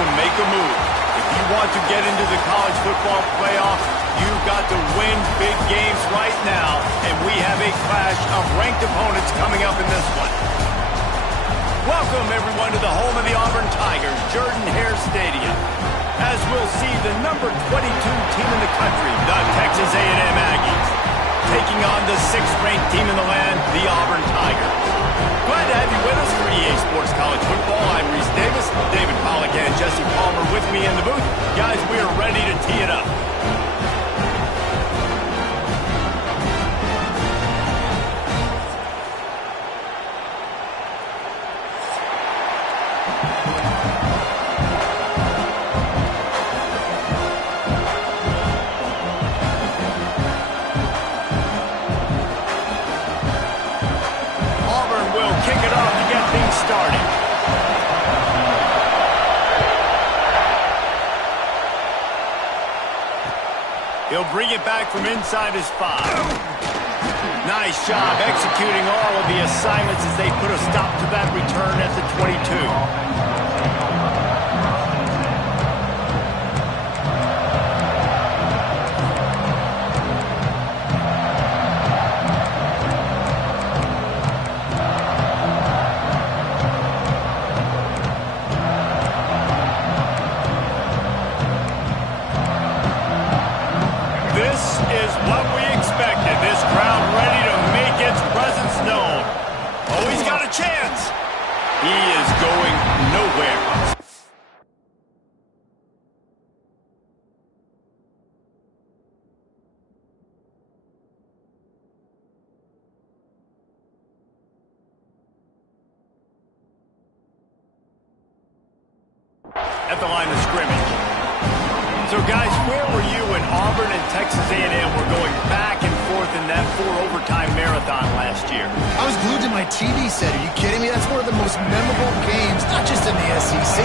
to make a move. If you want to get into the college football playoff, you've got to win big games right now, and we have a clash of ranked opponents coming up in this one. Welcome, everyone, to the home of the Auburn Tigers, Jordan-Hare Stadium. As we'll see, the number 22 team in the country, the Texas A&M Aggies, taking on the 6th-ranked team in the land, the Auburn Tigers. Glad to have you with us for EA Sports College Football. I'm Reese Davis, David Pollack and Jesse Palmer with me in the booth. Guys, we are ready to tee it up. He'll bring it back from inside his 5. Nice job executing all of the assignments as they put a stop to that return at the 22. He is going nowhere. At the line of scrimmage. So, guys, where were you when Auburn and Texas A&M were going back and forth in that 4-overtime marathon last year? I was glued to my TV set. Are you kidding me? That's one of the most memorable games, not just in the SEC,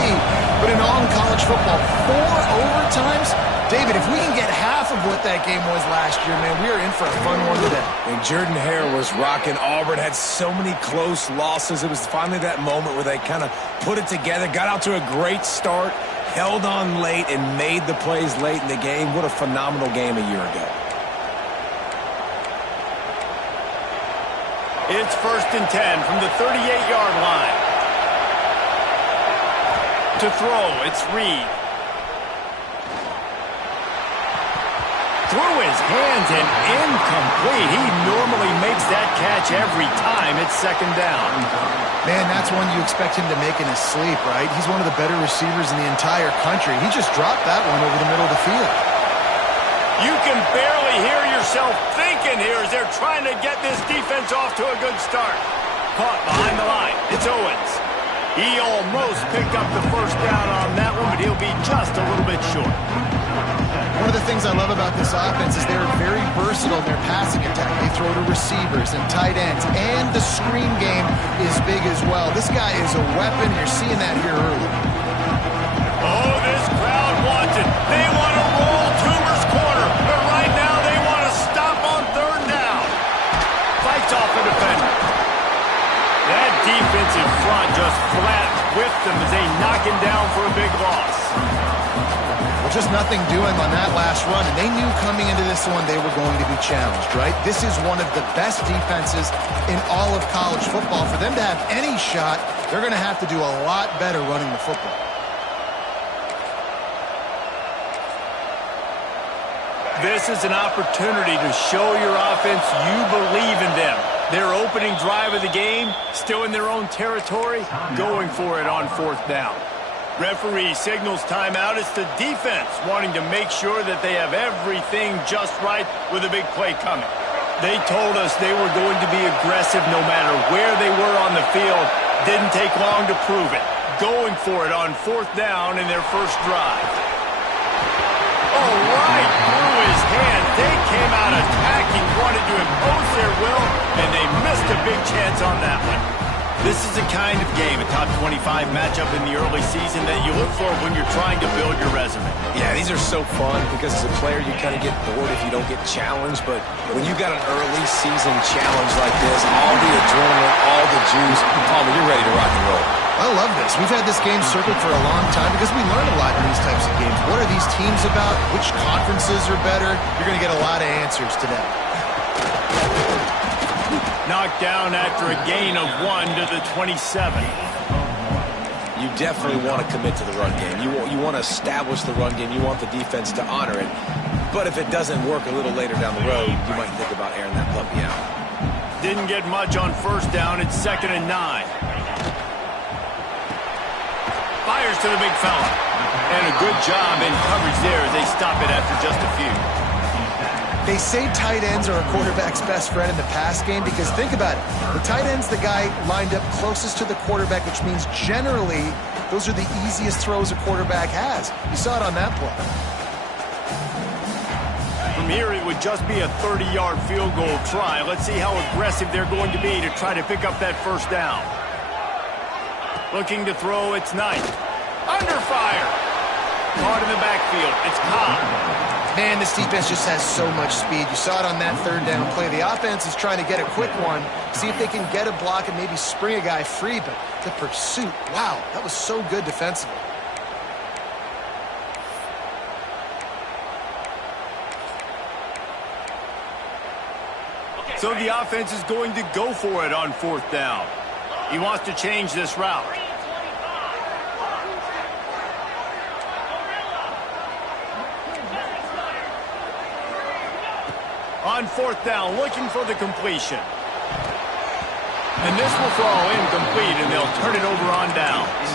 but in all college football. 4 overtimes? David, if we can get half of what that game was last year, man, we are in for a fun one today. And Jordan-Hare was rocking. Auburn had so many close losses. It was finally that moment where they kind of put it together, got out to a great start, held on late, and made the plays late in the game. What a phenomenal game a year ago. It's 1st and 10 from the 38-yard line. To throw, it's Reed. Through his hands and incomplete. He normally makes that catch every time. It's 2nd down. Man, that's one you expect him to make in his sleep, right? He's one of the better receivers in the entire country. He just dropped that one over the middle of the field. You can barely hear yourself thinking here as they're trying to get this defense off to a good start. Caught behind the line. It's Owens. He almost picked up the 1st down on that one, but he'll be just a little bit short. One of the things I love about this offense is they're very versatile in their passing attack. They throw to receivers and tight ends, and the screen game is big as well. This guy is a weapon. You're seeing that here early. Oh, this crowd wants it. They want to roll Toomer's corner, but right now they want to stop on 3rd down. Fights off the defender. That defensive front just flat whipped them as they knock him down for a big loss. Well, just nothing doing on that last run, and they knew coming into this one they were going to be challenged, right? This is one of the best defenses in all of college football. For them to have any shot, they're going to have to do a lot better running the football. This is an opportunity to show your offense you believe in them. Their opening drive of the game, still in their own territory, going for it on 4th down. Referee signals timeout. It's the defense wanting to make sure that they have everything just right with a big play coming. They told us they were going to be aggressive no matter where they were on the field. Didn't take long to prove it. Going for it on 4th down in their 1st drive. Oh, right through his hand. They came out attacking, wanted to impose their will, and they missed a big chance on that one. This is the kind of game, a top 25 matchup in the early season, that you look for when you're trying to build your resume. Yeah, these are so fun because as a player you kind of get bored if you don't get challenged, but when you got an early season challenge like this, all the adrenaline, all the juice, Palmer, you're ready to rock and roll. I love this. We've had this game circled for a long time because we learn a lot in these types of games. What are these teams about? Which conferences are better? You're going to get a lot of answers today. Knocked down after a gain of 1 to the 27. You definitely want to commit to the run game. You want to establish the run game. You want the defense to honor it. But if it doesn't work a little later down the road, you might think about airing that puppy out. Didn't get much on first down. It's 2nd and 9. Fires to the big fella. And a good job in coverage there as they stop it after just a few. They say tight ends are a quarterback's best friend in the pass game because think about it. The tight end's the guy lined up closest to the quarterback, which means generally those are the easiest throws a quarterback has. You saw it on that play. From here, it would just be a 30-yard field goal try. Let's see how aggressive they're going to be to try to pick up that first down. Looking to throw, it's Knight. Under fire. Caught in the backfield. It's Cobb. Man, this defense just has so much speed. You saw it on that third down play. The offense is trying to get a quick one, see if they can get a block and maybe spring a guy free, but the pursuit, wow, that was so good defensively. So the offense is going to go for it on fourth down. He wants to change this route. On fourth down, looking for the completion. And this will fall incomplete, and they'll turn it over on downs.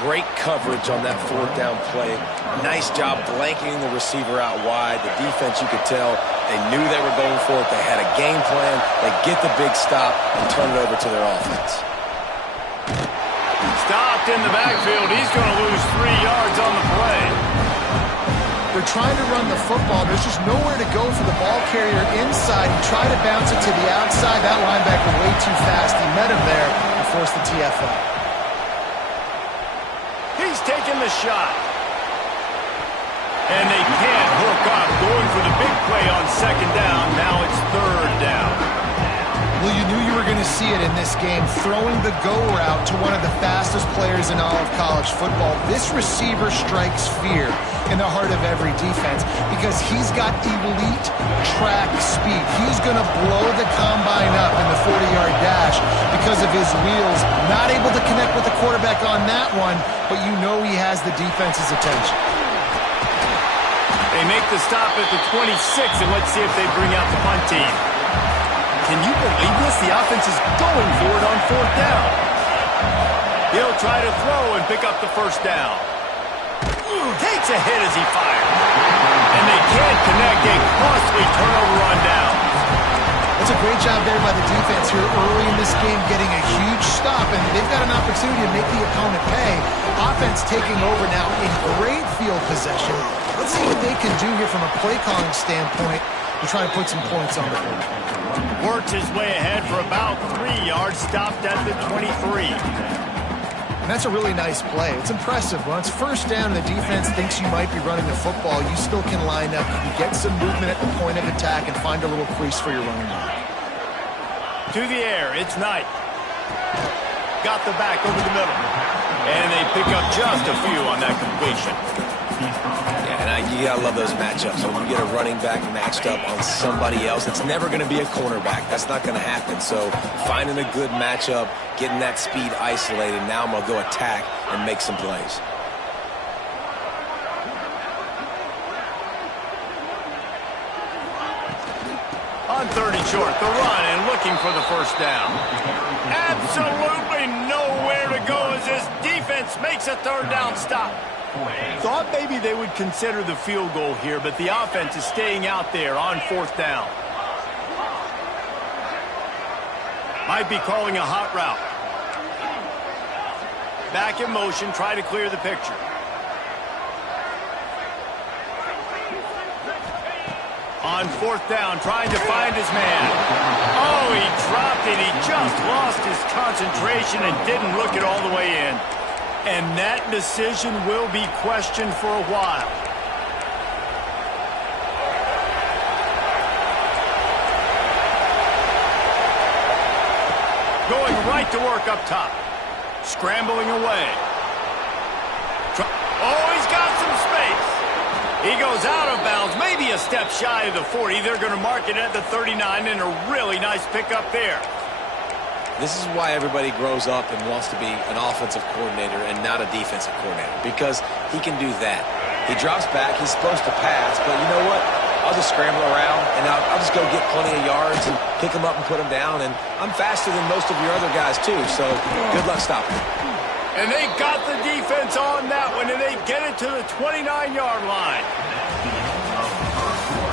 Great coverage on that fourth down play. Nice job blanketing the receiver out wide. The defense, you could tell, they knew they were going for it. They had a game plan. They get the big stop and turn it over to their offense. Stopped in the backfield. He's going to lose 3 yards on the play. They're trying to run the football. There's just nowhere to go for the ball carrier inside. He tried to bounce it to the outside. That linebacker way too fast. He met him there and forced the TFL. He's taking the shot. And they can't hook up. Going for the big play on second down. Now it's third down. Well, you knew you were going to see it in this game, throwing the go route to one of the fastest players in all of college football. This receiver strikes fear in the heart of every defense because he's got elite track speed. He's going to blow the combine up in the 40-yard dash because of his wheels. Not able to connect with the quarterback on that one, but you know he has the defense's attention. They make the stop at the 26, and let's see if they bring out the punt team. Can you believe this? The offense is going for it on fourth down. He'll try to throw and pick up the first down. Takes a hit as he fires. And they can't connect. A costly turnover on down. That's a great job there by the defense here early in this game, getting a huge stop, and they've got an opportunity to make the opponent pay. Offense taking over now in great field possession. Let's see what they can do here from a play calling standpoint to try to put some points on the board. Worked his way ahead for about 3 yards, stopped at the 23. And that's a really nice play. It's impressive. When it's first down and the defense thinks you might be running the football, you still can line up. You can get some movement at the point of attack and find a little crease for your running back. To the air, it's Knight. Got the back over the middle. And they pick up just a few on that completion. You gotta love those matchups. When you get a running back matched up on somebody else, it's never going to be a cornerback. That's not going to happen. So finding a good matchup, getting that speed isolated. Now I'm going to go attack and make some plays. On 30 short, the run and looking for the first down. Absolutely nowhere to go as this defense makes a third down stop. Thought maybe they would consider the field goal here, but the offense is staying out there on fourth down. Might be calling a hot route. Back in motion, try to clear the picture. On fourth down, trying to find his man. Oh, he dropped it. He just lost his concentration and didn't look it all the way in. And that decision will be questioned for a while. Going right to work up top. Scrambling away. Oh, he's got some space. He goes out of bounds, maybe a step shy of the 40. They're going to mark it at the 39, and a really nice pickup there. This is why everybody grows up and wants to be an offensive coordinator and not a defensive coordinator, because he can do that. He drops back. He's supposed to pass, but you know what? I'll just scramble around, and I'll just go get plenty of yards and pick him up and put him down, and I'm faster than most of your other guys, too, so good luck stopping him. And they got the defense on that one, and they get it to the 29-yard line.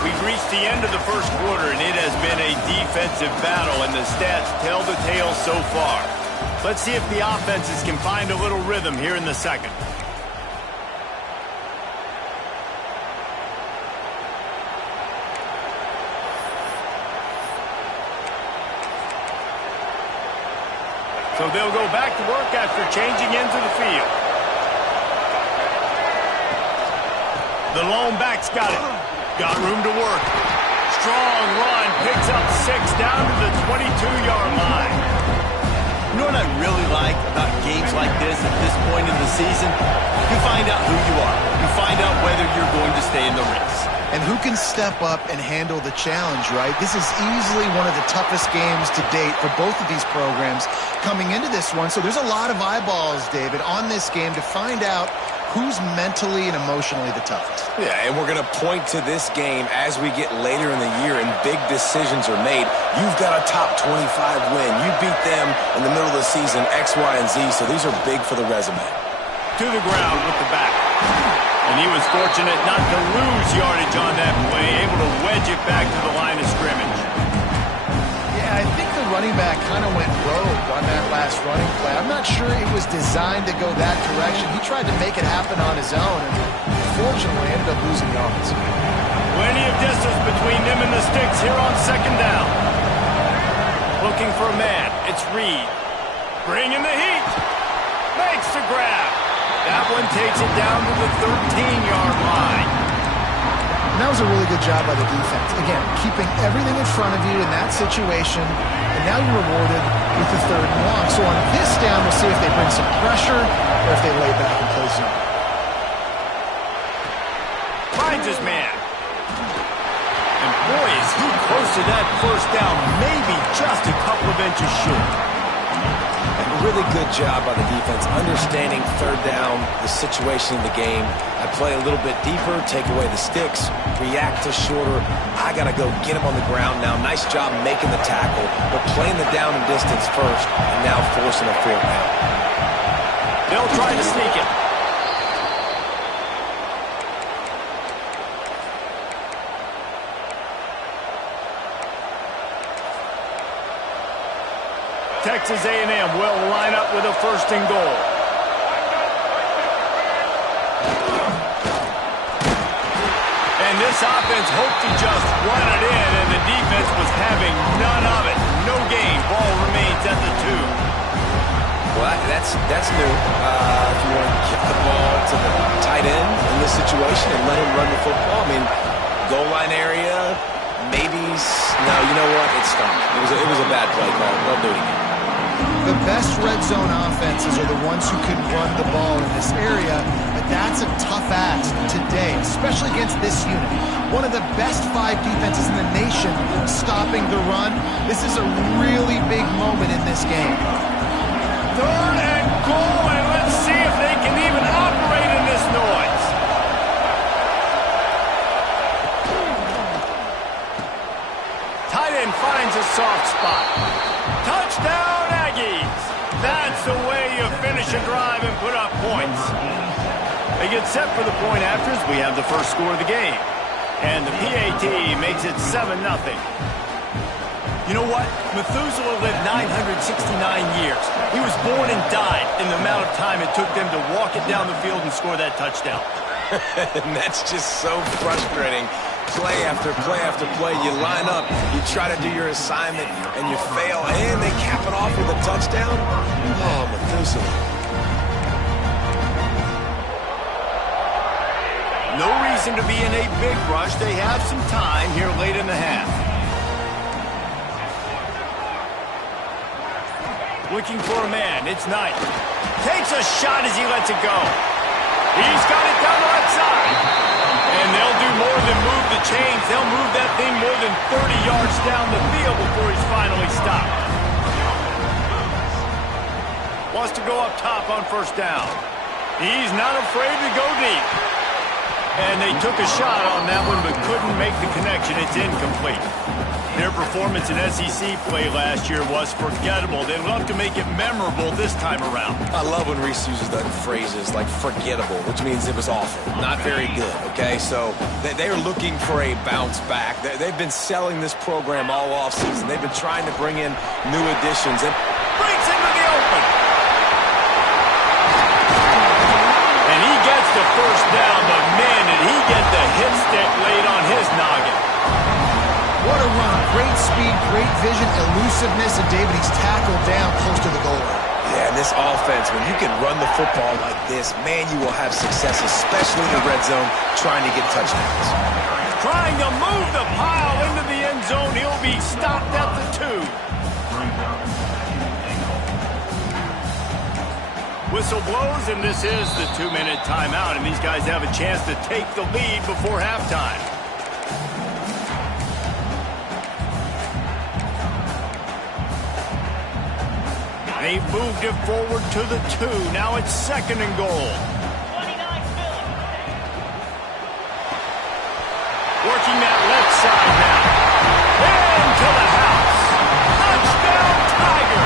We've reached the end of the first quarter, and it has been a defensive battle, and the stats tell the tale so far. Let's see if the offenses can find a little rhythm here in the second. So they'll go back to work after changing into the field. The lone back's got it. Got room to work. Strong run. Picks up 6 down to the 22-yard line. You know what I really like about games like this at this point in the season? You find out who you are. You find out whether you're going to stay in the race. And who can step up and handle the challenge, right? This is easily one of the toughest games to date for both of these programs coming into this one. So there's a lot of eyeballs, David, on this game to find out who's mentally and emotionally the toughest. Yeah, and we're going to point to this game as we get later in the year and big decisions are made. You've got a top 25 win. You beat them in the middle of the season, X, Y, and Z, so these are big for the resume. To the ground with the back. And he was fortunate not to lose yardage on that play, able to wedge it back to the line of scrimmage. Yeah, I think the running back kind of went rogue on that last running play. I'm not sure it was designed to go that direction. He tried to make it happen on his own, and unfortunately ended up losing yards. Plenty of distance between them and the sticks here on second down. Looking for a man. It's Reed. Bringing the heat. Makes the grab. That one takes it down to the 13-yard line. And that was a really good job by the defense. Again, keeping everything in front of you in that situation, and now you're rewarded with the 3rd and long. So on this down, we'll see if they bring some pressure or if they lay back and play zone. Finds his man. And boy, is he close to that first down, maybe just a couple of inches short. Really good job by the defense, understanding 3rd down, the situation in the game. I play a little bit deeper, take away the sticks, react to shorter. I got to go get him on the ground now. Nice job making the tackle, but playing the down and distance first, and now forcing a 4th down. They'll try to sneak it. Texas A&M will line up with a 1st and goal. And this offense hoped to just run it in, and the defense was having none of it. No gain. Ball remains at the 2. Well, that's new. If you want to kick the ball to the tight end in this situation and let him run the football, I mean, goal line area, maybe. No, you know what? It stopped. It was a bad play call. Don't do it again. The best red zone offenses are the ones who can run the ball in this area, but that's a tough ask today, especially against this unit. One of the best 5 defenses in the nation stopping the run. This is a really big moment in this game. 3rd and goal, and let's see if they can even operate in this noise. Tight end finds a soft spot. Touchdown, Aggies! That's the way you finish a drive and put up points. They get set for the point afters. We have the first score of the game. And the PAT makes it 7-0. You know what? Methuselah lived 969 years. He was born and died in the amount of time it took them to walk it down the field and score that touchdown. And that's just so frustrating. Play after play after play, you line up, you try to do your assignment, and you fail, and they cap it off with a touchdown? Oh, Methuselah. No reason to be in a big rush. They have some time here late in the half. Looking for a man. It's Knight. Takes a shot as he lets it go. He's got it down the left side. And they'll do more than move the chains. They'll move that thing more than 30 yards down the field before he's finally stopped. Wants to go up top on first down. He's not afraid to go deep. And they took a shot on that one but couldn't make the connection. It's incomplete. Their performance in SEC play last year was forgettable. They'd love to make it memorable this time around. I love when Reese uses the phrases like forgettable, which means it was awful, not very good, okay? So they are looking for a bounce back. They've been selling this program all offseason. They've been trying to bring in new additions. And breaks into the open. And he gets the first down, but man, did he get the hit stick laid on his noggin. What a run. Great speed, great vision, elusiveness, and David, he's tackled down close to the goal line. Yeah, and this offense, when you can run the football like this, man, you will have success, especially in the red zone, trying to get touchdowns. Trying to move the pile into the end zone. He'll be stopped at the 2. Whistle blows, and this is the 2-minute timeout, and these guys have a chance to take the lead before halftime. They've moved it forward to the 2. Now it's 2nd and goal. Working that left side now. Into the house. Touchdown, Tiger.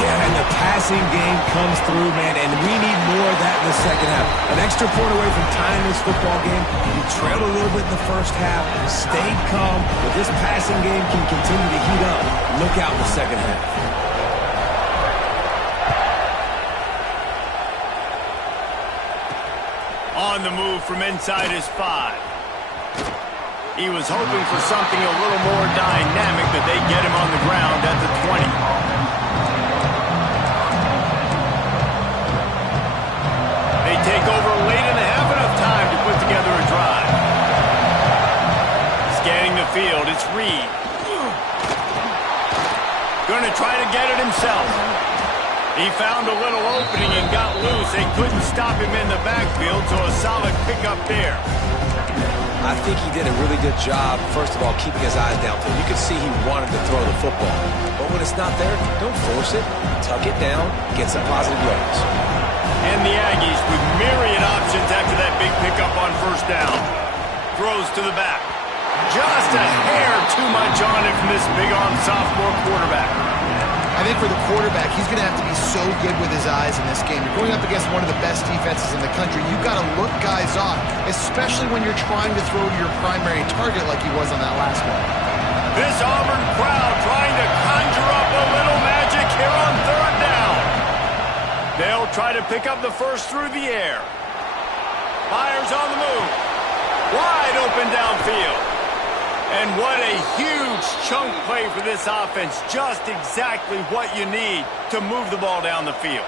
Yeah, and the passing game comes through, man, and we need more of that in the second half. An extra point away from tying this football game. You trailed a little bit in the first half, stayed calm, but this passing game can continue to heat up. Look out in the second half. On the move from inside his 5. He was hoping for something a little more dynamic, but they get him on the ground at the 20. They take over late in the half, enough time to put together a drive. Scanning the field, it's Reed. Going to try to get it himself. He found a little opening and got loose. They couldn't stop him in the backfield, so a solid pickup there. I think he did a really good job, first of all, keeping his eyes downfield. You could see he wanted to throw the football. But when it's not there, don't force it. Tuck it down, get some positive yards. And the Aggies with myriad options after that big pickup on first down. Throws to the back. Just a hair too much on it from this big-arm sophomore quarterback. I think for the quarterback, he's going to have to be so good with his eyes in this game. You're going up against one of the best defenses in the country. You've got to look guys off, especially when you're trying to throw to your primary target like he was on that last one. This Auburn crowd trying to conjure up a little magic here on third down. They'll try to pick up the first through the air. Fires on the move. Wide open downfield. And what a huge chunk play for this offense. Just exactly what you need to move the ball down the field.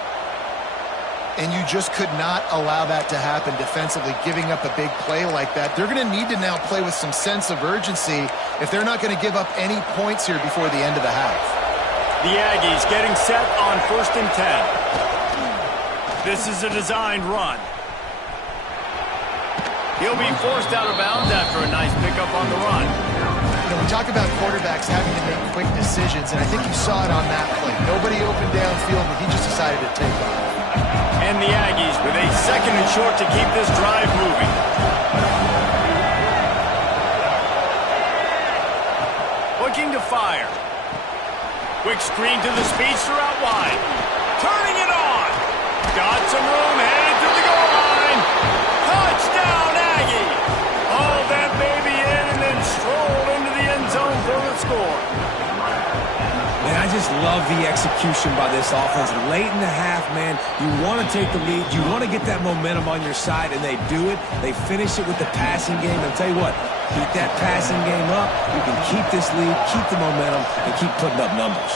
And you just could not allow that to happen defensively, giving up a big play like that. They're going to need to now play with some sense of urgency if they're not going to give up any points here before the end of the half. The Aggies getting set on 1st and 10. This is a designed run. He'll be forced out of bounds after a nice pickup on the run. You know, we talk about quarterbacks having to make quick decisions, and I think you saw it on that play. Nobody opened downfield, but he just decided to take off. And the Aggies with a 2nd and short to keep this drive moving. Looking to fire. Quick screen to the speedster out wide. Turning it on. Got some room, headed to the goal line. Touchdown, Aggie. Hauled that baby in and then strolled into the end zone for the score. Man, I just love the execution by this offense. Late in the half, man, you want to take the lead. You want to get that momentum on your side, and they do it. They finish it with the passing game. And I'll tell you what, keep that passing game up. You can keep this lead, keep the momentum, and keep putting up numbers.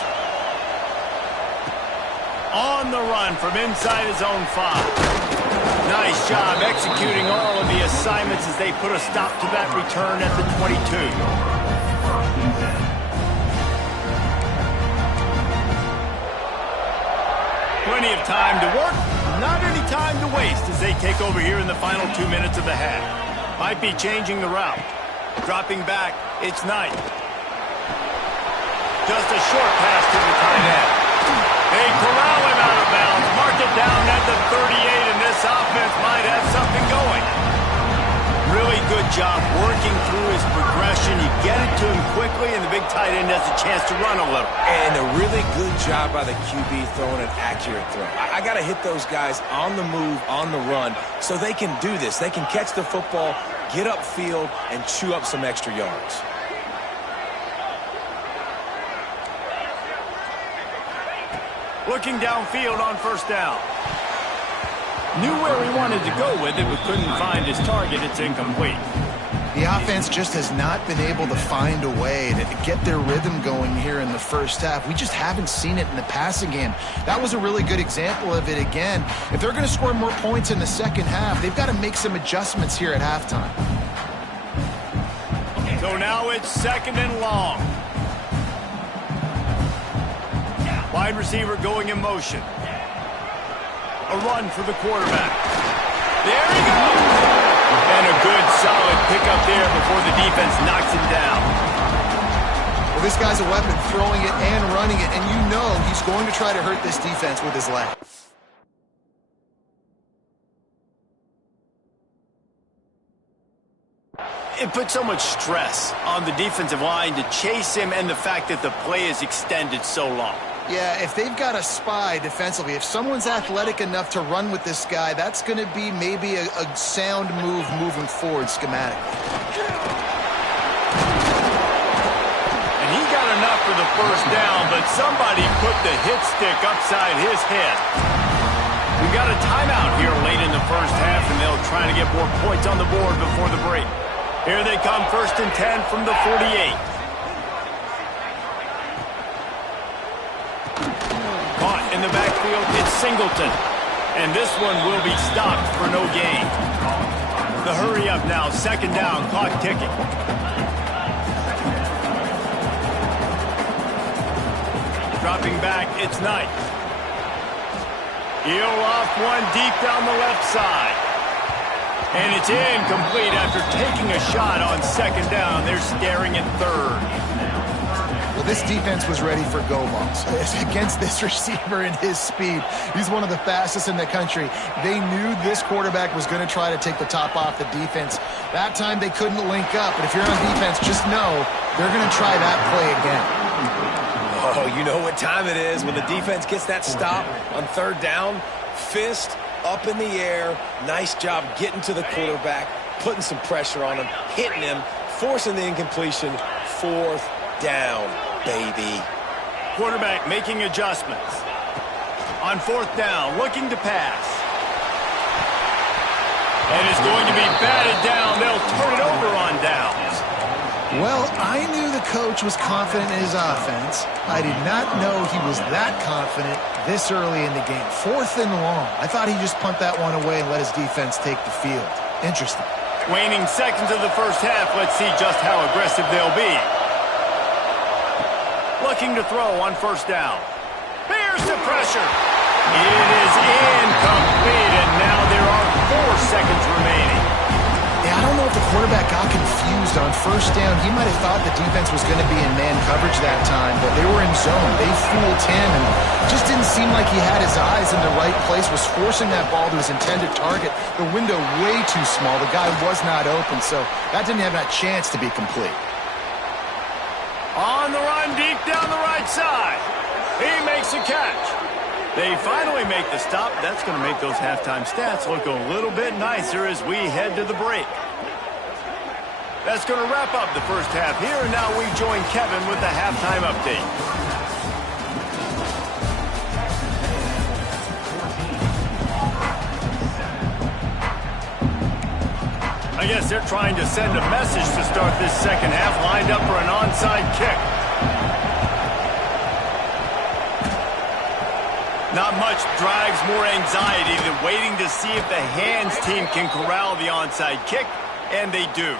On the run from inside his own 5. Nice job executing all of the assignments as they put a stop to that return at the 22. Plenty of time to work, not any time to waste as they take over here in the final 2 minutes of the half. Might be changing the route. Dropping back, it's Knight. Just a short pass to the tight end. They corral him out of bounds, mark it down at the 38, and this offense might have something going. Really good job working through his progression. You get it to him quickly, and the big tight end has a chance to run a little. And a really good job by the QB throwing an accurate throw. I got to hit those guys on the move, on the run, so they can do this. They can catch the football, get upfield, and chew up some extra yards. Looking downfield on first down. Knew where he wanted to go with it, but couldn't find his target. It's incomplete. The offense just has not been able to find a way to get their rhythm going here in the first half. We just haven't seen it in the passing game. That was a really good example of it again. If they're going to score more points in the second half, they've got to make some adjustments here at halftime. So now it's second and long. Wide receiver going in motion. A run for the quarterback. There he goes! And a good, solid pickup there before the defense knocks him down. Well, this guy's a weapon, throwing it and running it, and you know he's going to try to hurt this defense with his leg. It puts so much stress on the defensive line to chase him, and the fact that the play is extended so long. Yeah, if they've got a spy defensively, if someone's athletic enough to run with this guy, that's going to be maybe a sound move moving forward schematically. And he got enough for the first down, but somebody put the hit stick upside his head. We've got a timeout here late in the first half, and they'll try to get more points on the board before the break. Here they come, 1st and 10 from the 48. Caught in the backfield, it's Singleton. And this one will be stopped for no gain. The hurry up now, 2nd down, clock ticking. Dropping back, it's Knight. He'll off one deep down the left side. And it's incomplete after taking a shot on 2nd down. They're staring at 3rd. Well, this defense was ready for go balls. Against this receiver and his speed, he's one of the fastest in the country. They knew this quarterback was going to try to take the top off the defense. That time they couldn't link up, but if you're on defense, just know they're going to try that play again. Oh, you know what time it is when the defense gets that stop on 3rd down. Fist up in the air. Nice job getting to the quarterback, putting some pressure on him, hitting him, forcing the incompletion. 4th down, baby. Quarterback making adjustments. On 4th down, looking to pass. And it's going to be batted down. They'll turn it over on downs. Well, I knew the coach was confident in his offense. I did not know he was that confident this early in the game. 4th and long. I thought he'd just punt that one away and let his defense take the field. Interesting. Waning seconds of the first half. Let's see just how aggressive they'll be. Looking to throw on 1st down. Bears the pressure. It is incomplete, and now there are 4 seconds remaining. Yeah, I don't know if the quarterback got confused on 1st down. He might have thought the defense was going to be in man coverage that time, but they were in zone. They fooled him, and just didn't seem like he had his eyes in the right place, was forcing that ball to his intended target. The window way too small. The guy was not open, so that didn't have that chance to be complete. On the run, deep down the right side. He makes a catch. They finally make the stop. That's going to make those halftime stats look a little bit nicer as we head to the break. That's going to wrap up the first half here, and now we join Kevin with the halftime update. I guess they're trying to send a message to start this second half, lined up for an onside kick. Not much drives more anxiety than waiting to see if the hands team can corral the onside kick, and they do.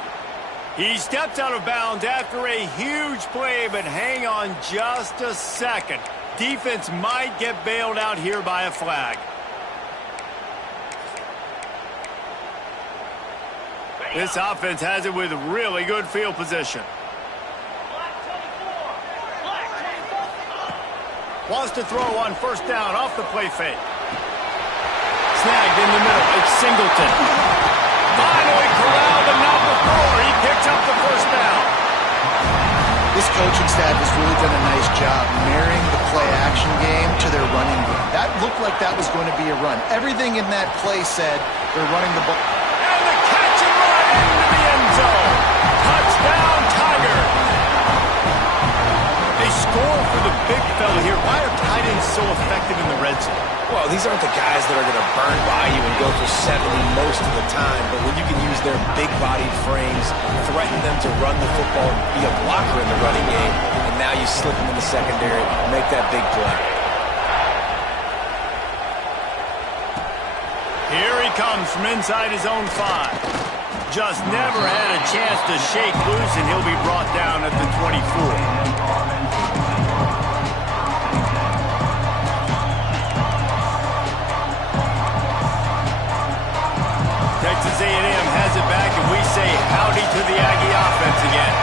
He steps out of bounds after a huge play, but hang on just a second. Defense might get bailed out here by a flag. This offense has it with really good field position. Wants to throw on first down off the play fake. Snagged in the middle. It's Singleton. Finally corralled, but not before. He picks up the first down. This coaching staff has really done a nice job marrying the play-action game to their running game. That looked like that was going to be a run. Everything in that play said they're running the ball. And the catch and run into the end zone. Touchdown, Tigers. They score for the big fella here. Why are tight ends so effective in the red zone? Well, these aren't the guys that are going to burn by you and go for 70 most of the time, but when you can use their big-bodied frames, threaten them to run the football and be a blocker in the running game, and now you slip them in the secondary, make that big play. Here he comes from inside his own 5. Just never had a chance to shake loose, and he'll be brought down at the 24. Texas A&M has it back, and we say howdy to the Aggie offense again.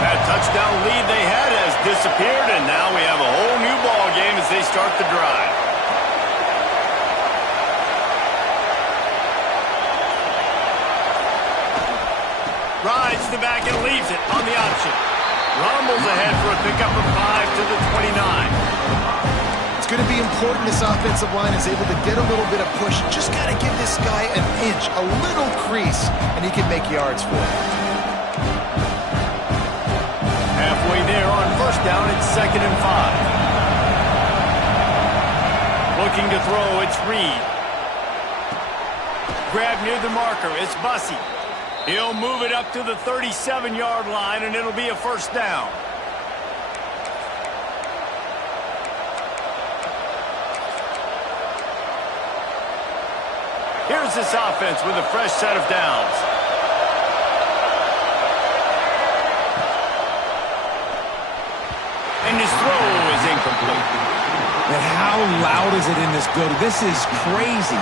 That touchdown lead they had has disappeared, and now we have a whole new ball game as they start the drive. Rides the back and leaves it on the option. Rumbles ahead for a pickup of 5 to the 29. It's going to be important this offensive line is able to get a little bit of push. Just got to give this guy an inch, a little crease, and he can make yards for it. Halfway there on first down, it's 2nd and 5. Looking to throw, it's Reed. Grab near the marker, it's Bussey. He'll move it up to the 37-yard line, and it'll be a first down. Here's this offense with a fresh set of downs. And his throw is incomplete. And how loud is it in this building? This is crazy.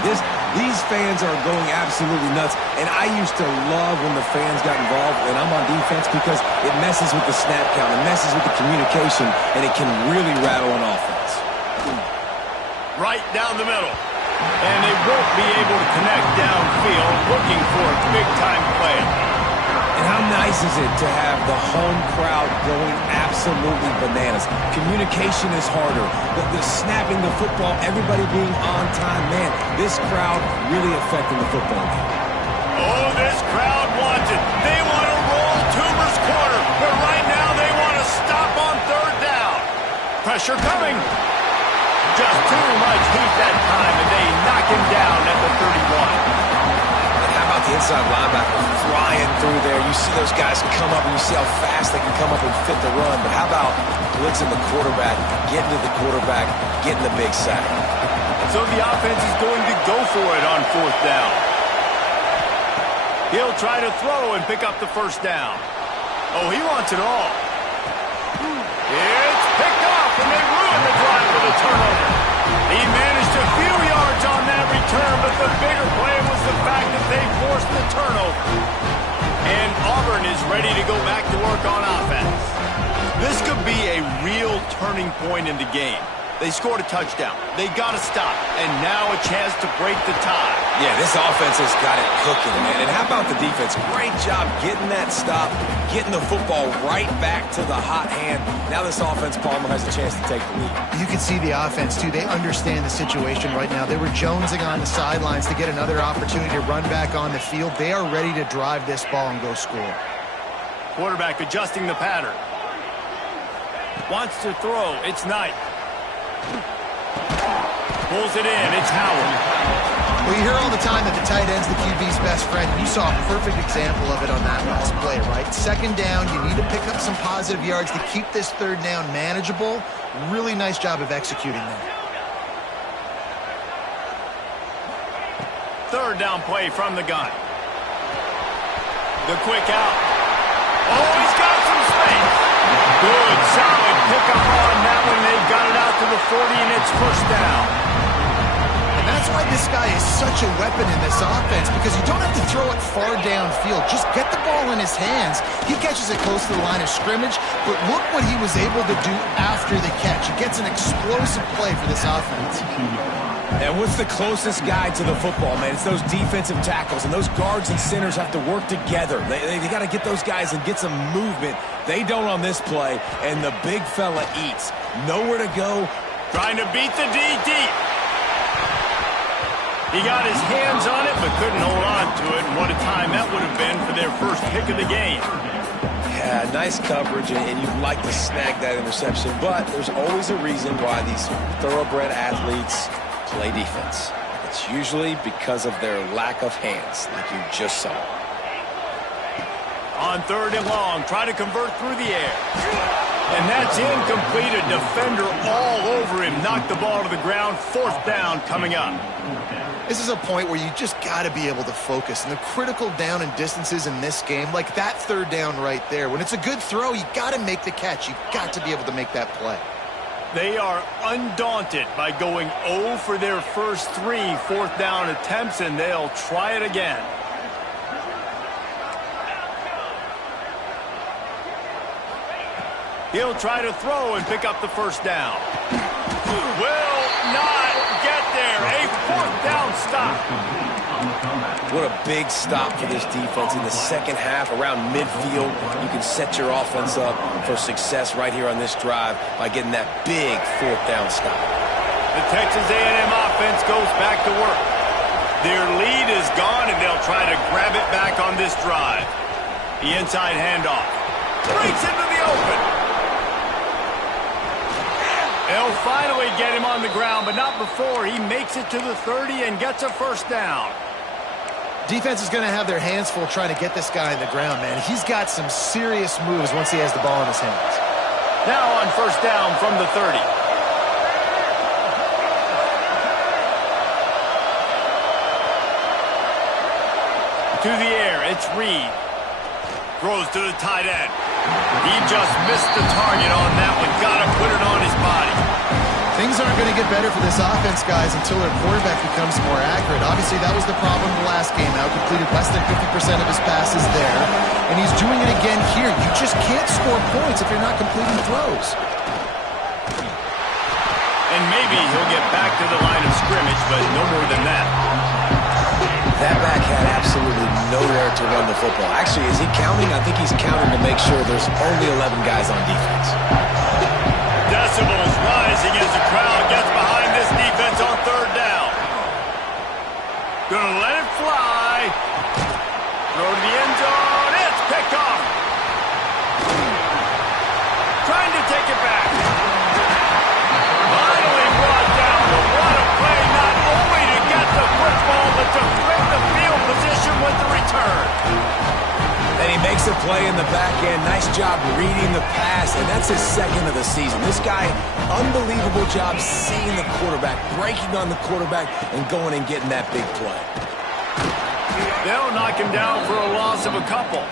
These fans are going absolutely nuts. And I used to love when the fans got involved, and I'm on defense, because it messes with the snap count, it messes with the communication, and it can really rattle an offense. Right down the middle. And they won't be able to connect downfield, looking for a big-time play. And how nice is it to have the home crowd going absolutely bananas? Communication is harder. The snapping the football, everybody being on time. Man, this crowd really affecting the football game. Oh, this crowd wants it. They want to roll Toomer's corner, but right now they want to stop on 3rd down. Pressure coming. Just too much heat that time, and they knock him down at the 31. And how about the inside linebacker flying through there? You see those guys come up, and you see how fast they can come up and fit the run. But how about blitzing the quarterback, getting to the quarterback, getting the big sack? So the offense is going to go for it on 4th down. He'll try to throw and pick up the first down. Oh, he wants it all. It's picked off, and they ruin the drive with a turnover. He managed a few yards on that return, but the bigger play was the fact that they forced the turnover. And Auburn is ready to go back to work on offense. This could be a real turning point in the game. They scored a touchdown. They got to stop. And now a chance to break the tie. Yeah, this offense has got it cooking, man. And how about the defense? Great job getting that stop, getting the football right back to the hot hand. Now this offense, Palmer, has a chance to take the lead. You can see the offense, too. They understand the situation right now. They were jonesing on the sidelines to get another opportunity to run back on the field. They are ready to drive this ball and go score. Quarterback adjusting the pattern. Wants to throw. It's Knight. Pulls it in. It's Howard. Well, you hear all the time that the tight end's the QB's best friend. You saw a perfect example of it on that last play, right? 2nd down, you need to pick up some positive yards to keep this 3rd down manageable. Really nice job of executing that. 3rd down play from the gun. The quick out. Oh, he's got some space. Good, solid pickup on that one. They got it out to the 40, and it's first down. And that's why this guy is such a weapon in this offense, because you don't have to throw it far downfield. Just get the ball in his hands. He catches it close to the line of scrimmage, but look what he was able to do after the catch. He gets an explosive play for this offense. And what's the closest guy to the football, man? It's those defensive tackles, and those guards and centers have to work together. They got to get those guys and get some movement. They don't on this play, and the big fella eats. Nowhere to go. Trying to beat the D deep. He got his hands on it, but couldn't hold on to it. And what a time that would have been for their first pick of the game. Yeah, nice coverage, and you'd like to snag that interception, but there's always a reason why these thoroughbred athletes play defense. It's usually because of their lack of hands, like you just saw. On 3rd and long, try to convert through the air. And that's incomplete. A defender all over him. Knocked the ball to the ground. 4th down coming up. This is a point where you just got to be able to focus. And the critical down and distances in this game, like that 3rd down right there, when it's a good throw, you got to make the catch. You've got to be able to make that play. They are undaunted by going 0 for their first 3 4th down attempts, and they'll try it again. He'll try to throw and pick up the 1st down. Will not get there. A 4th down stop. What a big stop for this defense in the second half. Around midfield, you can set your offense up for success right here on this drive by getting that big 4th down stop. The Texas A&M offense goes back to work. Their lead is gone, and they'll try to grab it back on this drive. The inside handoff. Breaks into the open. They'll finally get him on the ground, but not before he makes it to the 30 and gets a 1st down. Defense is going to have their hands full trying to get this guy on the ground, man. He's got some serious moves once he has the ball in his hands. Now on 1st down from the 30. To the air, it's Reed. Throws to the tight end. He just missed the target on that one. Got to put it on his body. Things aren't going to get better for this offense, guys, until their quarterback becomes more accurate. Obviously, that was the problem the last game out. Completed less than 50% of his passes there. And he's doing it again here. You just can't score points if you're not completing throws. And maybe he'll get back to the line of scrimmage, but no more than that. That back had absolutely nowhere to run the football. Actually, is he counting? I think he's counting to make sure there's only 11 guys on defense. Decibels rising as the crowd gets behind this defense on 3rd down. Gonna let it fly. Throw to the end zone. It's picked off. Trying to take it back. Finally brought down, but what a play, not only to get the football, but to flip the field position with the return. And he makes a play in the back end. Nice job reading the pass, and that's his 2nd of the season. This guy, unbelievable job seeing the quarterback, breaking on the quarterback, and going and getting that big play. They'll knock him down for a loss of a couple.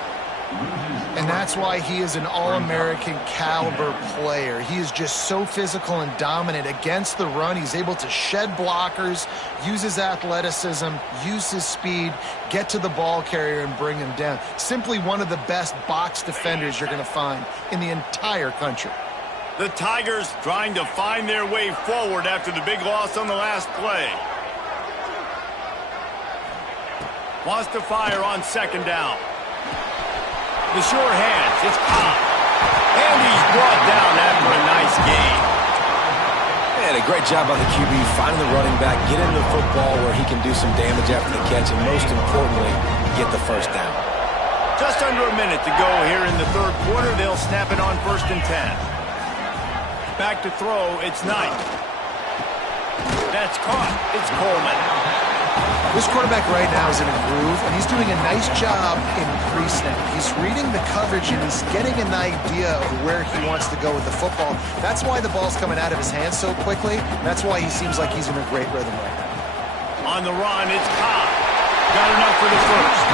And that's why he is an All-American caliber player. He is just so physical and dominant against the run. He's able to shed blockers, use his athleticism, use his speed, get to the ball carrier and bring him down. Simply one of the best box defenders you're going to find in the entire country. The Tigers trying to find their way forward after the big loss on the last play. Wants to fire on 2nd down. The sure hands, it's Cobb. And he's brought down after a nice game. And a great job by the QB, finding the running back, get into the football where he can do some damage after the catch, and most importantly, get the 1st down. Just under a minute to go here in the 3rd quarter. They'll snap it on 1st and 10. Back to throw, it's Knight. That's caught, it's Coleman. This quarterback right now is in a groove, and he's doing a nice job in pre-snap. He's reading the coverage, and he's getting an idea of where he wants to go with the football. That's why the ball's coming out of his hands so quickly. That's why he seems like he's in a great rhythm right now. On the run, it's Cobb. Got enough for the 1st.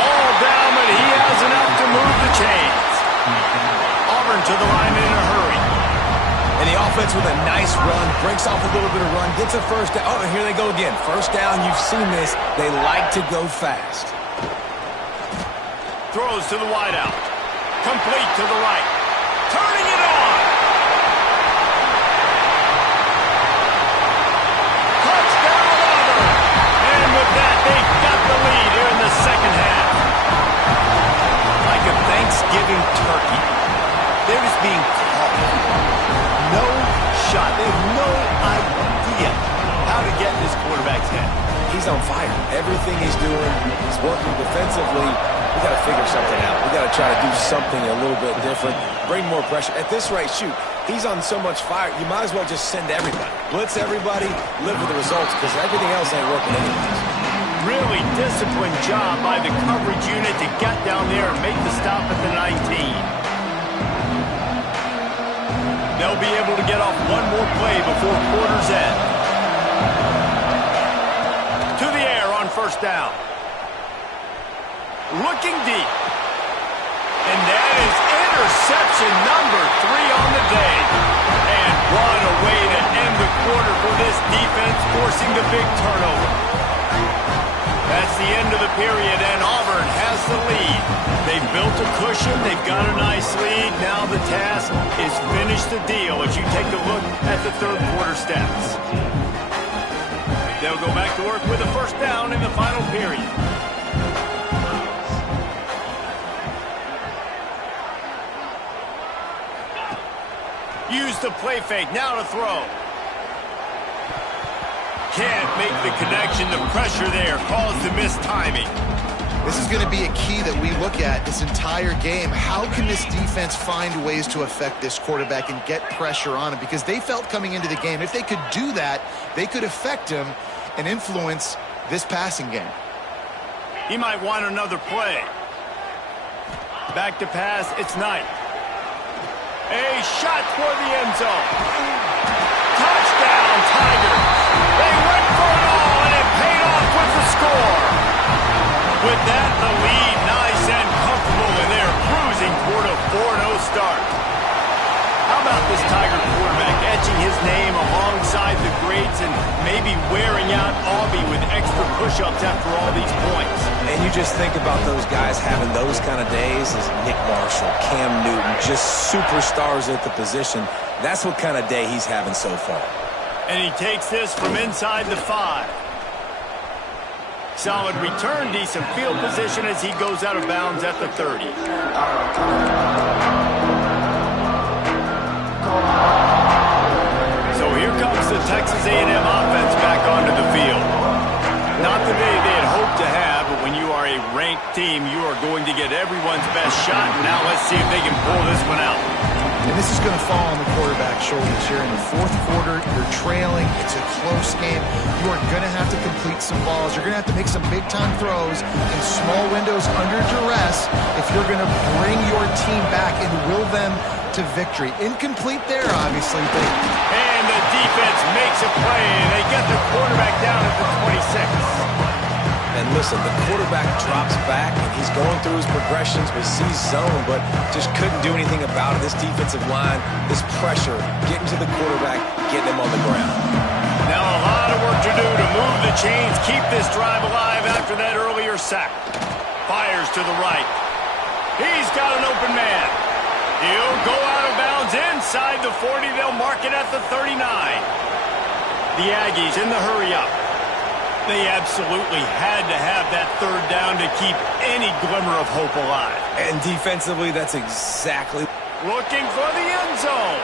All down, but he has enough to move the chains. to the line in a hurry. And the offense with a nice run, breaks off a little bit of run, gets a first down. Oh, and here they go again. First down, you've seen this. They like to go fast. Throws to the wideout. Complete to the right. Turning it on. Touchdown, Auburn. And with that, they've got the lead here in the second half. Like a Thanksgiving turkey, they're just being caught. No shot. They have no idea how to get in this quarterback's head. He's on fire. Everything he's doing, he's working defensively. We got to figure something out. We got to try to do something a little bit different, bring more pressure. At this rate, shoot, he's on so much fire, you might as well just send everybody. Blitz everybody, live with the results, because everything else ain't working anyways. Really disciplined job by the coverage unit to get down there and make the stop at the 19. They'll be able to get off one more play before quarter's end. To the air on first down. Looking deep. And that is interception number 3 on the day. And what a way to end the quarter for this defense, forcing the big turnover. That's the end of the period, and Auburn has the lead. They've built a cushion. They've got a nice lead. Now the task is finish the deal as you take a look at the third quarter stats. They'll go back to work with a first down in the final period. Use the play fake. Now to throw. Can't make the connection. The pressure there caused the mistiming. This is going to be a key that we look at this entire game. How can this defense find ways to affect this quarterback and get pressure on him? Because they felt coming into the game, if they could do that, they could affect him and influence this passing game. He might want another play. Back to pass. It's Knight. A shot toward the end zone. Touchdown, Tigers. They went for it all, and it paid off with the score. With that, the lead nice and comfortable, and they're cruising toward a 4-0 start. How about this Tiger quarterback etching his name alongside the greats and maybe wearing out Aubie with extra push-ups after all these points? And you just think about those guys having those kind of days as Nick Marshall, Cam Newton, just superstars at the position. That's what kind of day he's having so far. And he takes this from inside the 5. Solid return, decent field position as he goes out of bounds at the 30. So here comes the Texas A&M offense back onto the field. Not the day they had hoped to have, but when you are a ranked team, you are going to get everyone's best shot. Now let's see if they can pull this one out. And this is going to fall on the quarterback's shoulders here in the fourth quarter. You're trailing. It's a close game. You are going to have to complete some balls. You're going to have to make some big-time throws in small windows under duress if you're going to bring your team back and will them to victory. Incomplete there, obviously. And the defense makes a play. They get the quarterback down at the 26. And listen, the quarterback drops back, and he's going through his progressions with C-zone, but just couldn't do anything about it. This defensive line, this pressure, getting to the quarterback, getting him on the ground. Now a lot of work to do to move the chains, keep this drive alive after that earlier sack. Fires to the right. He's got an open man. He'll go out of bounds inside the 40. They'll mark it at the 39. The Aggies in the hurry-up. They absolutely had to have that third down to keep any glimmer of hope alive. And defensively, that's exactly... Looking for the end zone.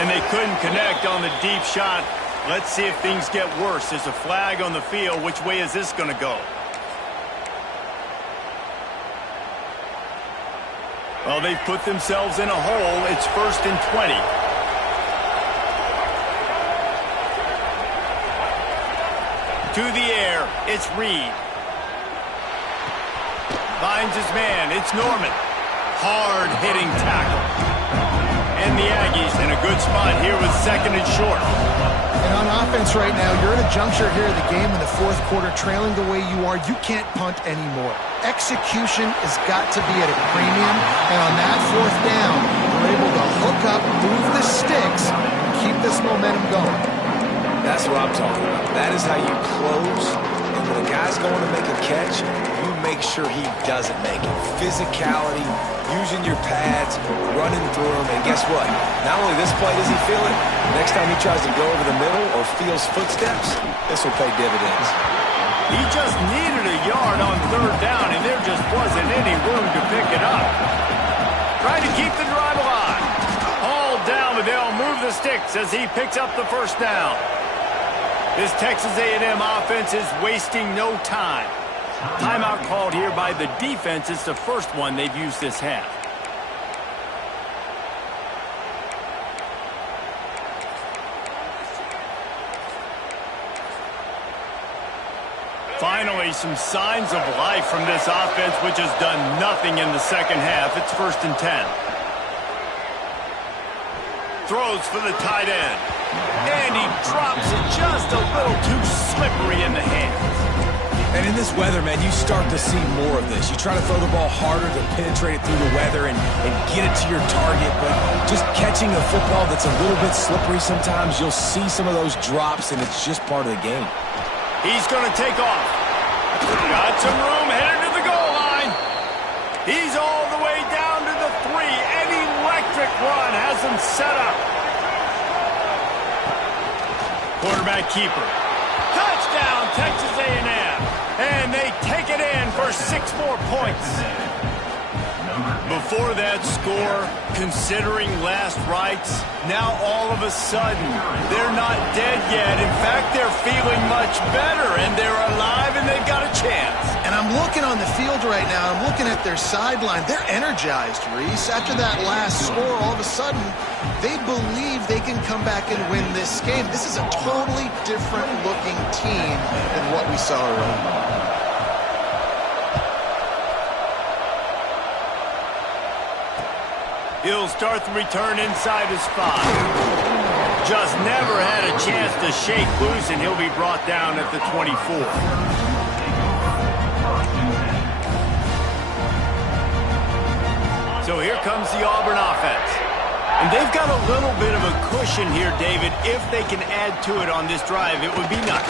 And they couldn't connect on the deep shot. Let's see if things get worse. There's a flag on the field. Which way is this going to go? Well, they've put themselves in a hole. It's 1st and 20. To the air, it's Reed. Finds his man, it's Norman. Hard-hitting tackle. And the Aggies in a good spot here with 2nd and short. And on offense right now, you're at a juncture here in the game in the fourth quarter, trailing the way you are. You can't punt anymore. execution has got to be at a premium, and on that fourth down, they're able to hook up, move the sticks, and keep this momentum going. That's what I'm talking about. That is how you close. And when a guy's going to make a catch, you make sure he doesn't make it. Physicality, using your pads, running through them, and guess what? Not only this play does he feel it, next time he tries to go over the middle or feels footsteps, this will pay dividends. He just needed a yard on third down, and there just wasn't any room to pick it up. Trying to keep the drive alive. Hauled down, but they'll move the sticks as he picks up the first down. This Texas A&M offense is wasting no time. Timeout called here by the defense. It's the first one they've used this half. Finally, some signs of life from this offense, which has done nothing in the second half. It's 1st and 10. Throws for the tight end. And he drops it just a little too slippery in the hands. And in this weather, man, you start to see more of this. You try to throw the ball harder to penetrate it through the weather and get it to your target, but just catching a football that's a little bit slippery sometimes, you'll see some of those drops, and it's just part of the game. He's going to take off. Got some room, headed to the goal line. He's all the way down to the 3. An electric run has him set up. Quarterback keeper. Touchdown, Texas A&M. And they take it in for 6 more points. Before that score, considering last rites, now all of a sudden, they're not dead yet. In fact, they're feeling much better, and they're alive, and they've got a chance. And I'm looking on the field right now. I'm looking at their sideline. They're energized, Reese. After that last score, all of a sudden, they believe they can come back and win this game. This is a totally different-looking team than what we saw earlier. He'll start the return inside his 5. Just never had a chance to shake loose, and he'll be brought down at the 24. So here comes the Auburn offense. And they've got a little bit of a cushion here, David. If they can add to it on this drive, it would be nice.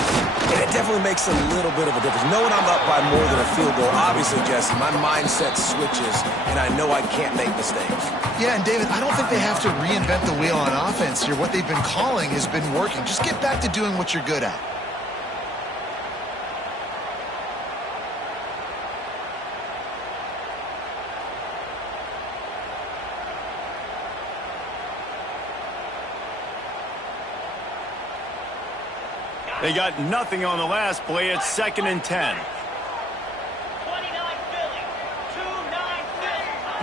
And it definitely makes a little bit of a difference. Knowing I'm up by more than a field goal, obviously, Jesse, my mindset switches, and I know I can't make mistakes. Yeah, and David, I don't think they have to reinvent the wheel on offense here. What they've been calling has been working. Just get back to doing what you're good at. They got nothing on the last play. It's 2nd and 10.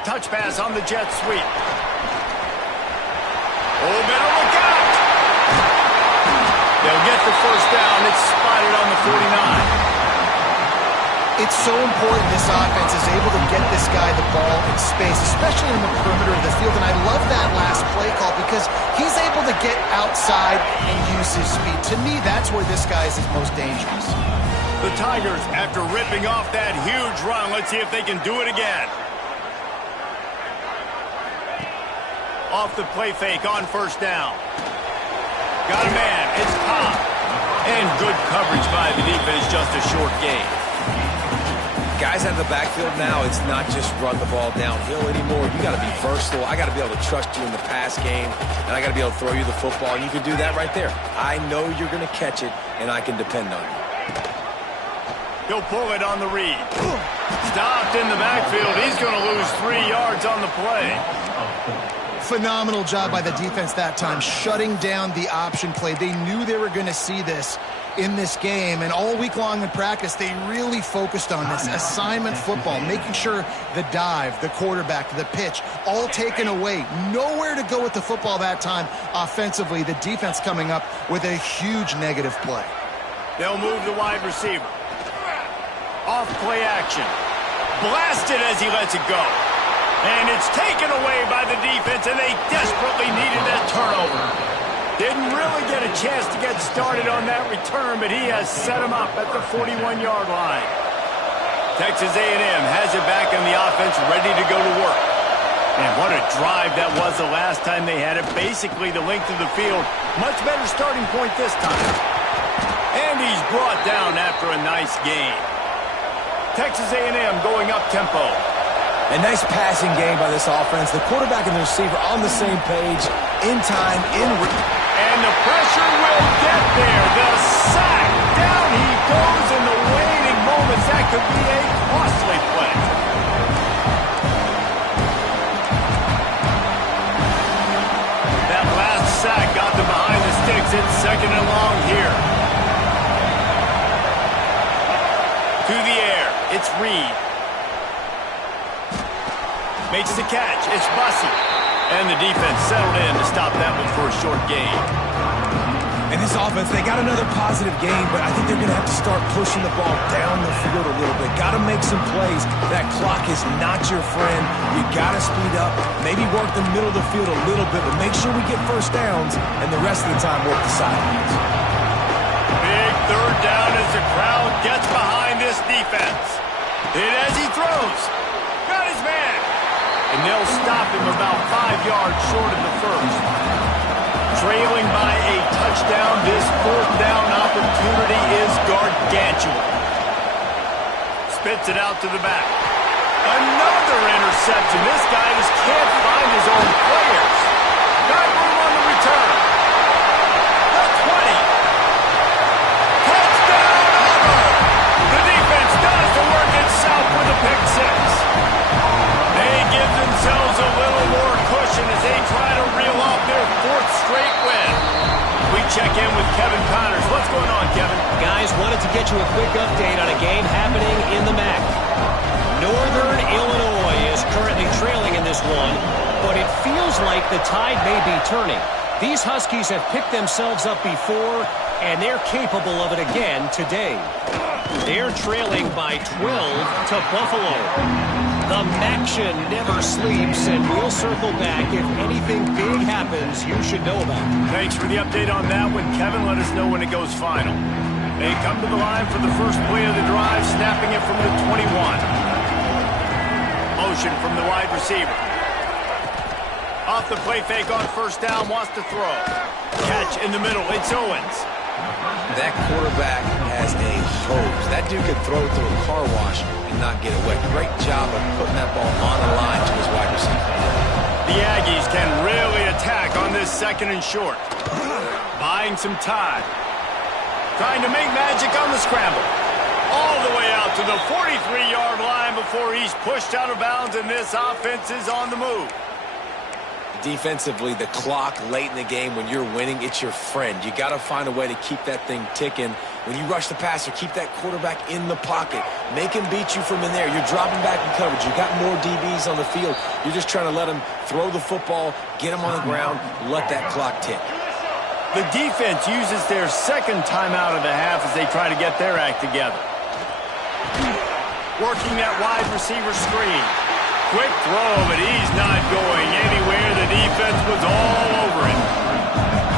Touch pass on the jet sweep. Oh, better look out. They'll get the first down. It's spotted on the 49. It's so important this offense is able to get this guy the ball in space, especially in the perimeter of the field. And I love that last play call because he's able to get outside and use his speed. To me, that's where this guy is his most dangerous. The Tigers, after ripping off that huge run, let's see if they can do it again. Off the play fake on first down. Got a man. It's Cobb. And good coverage by the defense, just a short gain. Guys out of the backfield now, it's not just run the ball downhill anymore. You got to be versatile. I got to be able to trust you in the pass game, and I got to be able to throw you the football, and you can do that right there. I know you're going to catch it, and I can depend on you. He'll pull it on the read. Stopped in the backfield. He's going to lose 3 yards on the play. Phenomenal job by the defense that time, shutting down the option play. They knew they were going to see this in this game, and all week long in practice, they really focused on this assignment football, making sure the dive, the quarterback, the pitch, all taken away. Nowhere to go with the football that time offensively. The defense coming up with a huge negative play. They'll move the wide receiver. Off play action. Blasted as he lets it go. And it's taken away by the defense, and they desperately needed that turnover. Didn't really get a chance to get started on that return, but he has set him up at the 41-yard line. Texas A&M has it back on the offense, ready to go to work. And what a drive that was the last time they had it. Basically the length of the field. Much better starting point this time. And he's brought down after a nice gain. Texas A&M going up tempo. A nice passing game by this offense. The quarterback and the receiver on the same page, in time, and the pressure will get there. The sack. Down he goes in the waiting moments. That could be a costly play. That last sack got them behind the sticks. It's second and long here. To the air. It's Reed. Makes the catch. It's Bussey. And the defense settled in to stop that one for a short gain. And this offense, they got another positive game, but I think they're going to have to start pushing the ball down the field a little bit. Got to make some plays. That clock is not your friend. You got to speed up, maybe work the middle of the field a little bit, but make sure we get first downs, and the rest of the time work the sidelines. Big third down as the crowd gets behind this defense. Hit as he throws. Got his man. And they'll stop him about 5 yards short of the first. Trailing by a touchdown, this fourth down opportunity is gargantuan. Spits it out to the back. Another interception. This guy just can't find his own players. Got room on the return. The 20. Touchdown, Auburn! The defense does the work itself with a pick six. They give themselves a little more cushion as they try to reel off their fourth straight win. We check in with Kevin Connors. What's going on, Kevin? Guys, wanted to get you a quick update on a game happening in the MAC. Northern Illinois is currently trailing in this one, but it feels like the tide may be turning. These Huskies have picked themselves up before, and they're capable of it again today. They're trailing by 12 to Buffalo. The Maction never sleeps, and we'll circle back if anything big happens you should know about. Thanks for the update on that one, Kevin. Let us know when it goes final. They come to the line for the first play of the drive, snapping it from the 21. Motion from the wide receiver. Off the play fake on first down, wants to throw. Catch in the middle, it's Owens. That quarterback has a hose. That dude could throw it through a car wash and not get it wet. Great job of putting that ball on the line to his wide receiver. The Aggies can really attack on this second and short. Buying some time. Trying to make magic on the scramble. All the way out to the 43-yard line before he's pushed out of bounds, and this offense is on the move. Defensively, the clock late in the game, when you're winning, it's your friend. You got to find a way to keep that thing ticking. When you rush the passer, keep that quarterback in the pocket. Make him beat you from in there. You're dropping back in coverage. You got more DBs on the field. You're just trying to let him throw the football, get him on the ground, let that clock tick. The defense uses their second timeout of the half as they try to get their act together. Working that wide receiver screen. Quick throw, but he's not going anywhere. The defense was all over it.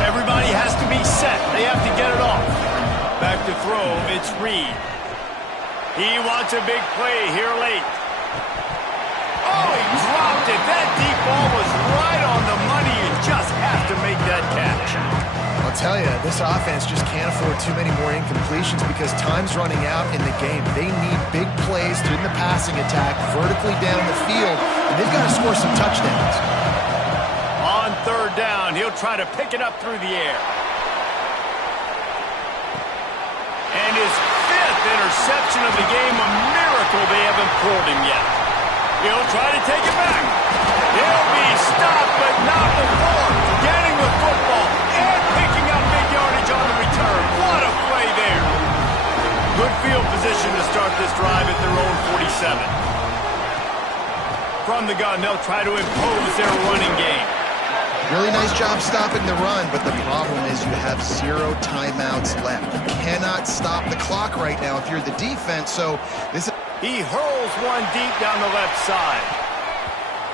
Everybody has to be set. They have to get it off. Back to throw, it's Reed. He wants a big play here late. Oh, he dropped it. That deep ball was right on the money. You just have to make that catch. I'll tell you, this offense just can't afford too many more incompletions because time's running out in the game. They need big plays in the passing attack, vertically down the field, and they've got to score some touchdowns. On third down, he'll try to pick it up through the air. And his fifth interception of the game, a miracle they haven't pulled him yet. He'll try to take it back. He'll be stopped, but not before getting the football and picking up big yardage on the return. What a play there. Good field position to start this drive at their own 47. From the gun, they'll try to impose their running game. Really nice job stopping the run, but the problem is you have 0 timeouts left. You cannot stop the clock right now if you're the defense, so this... He hurls one deep down the left side.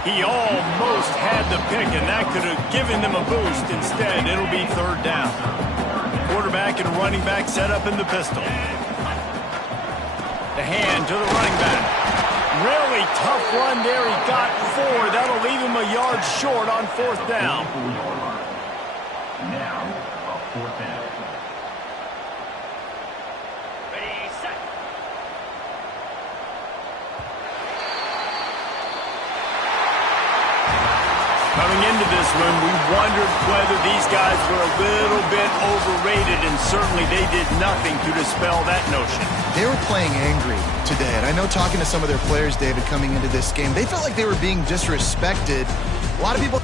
He almost had the pick, and that could have given them a boost. Instead, it'll be third down. Quarterback and running back set up in the pistol. The A hand to the running back. Really tough run there. He got 4. That'll leave him a yard short on 4th down. Now, a 4th down. Ready, set. Coming into this one, we wondered whether these guys were a little bit overrated, and certainly they did nothing to dispel that notion. They were playing angry today, and I know talking to some of their players, David, coming into this game, they felt like they were being disrespected. A lot of people...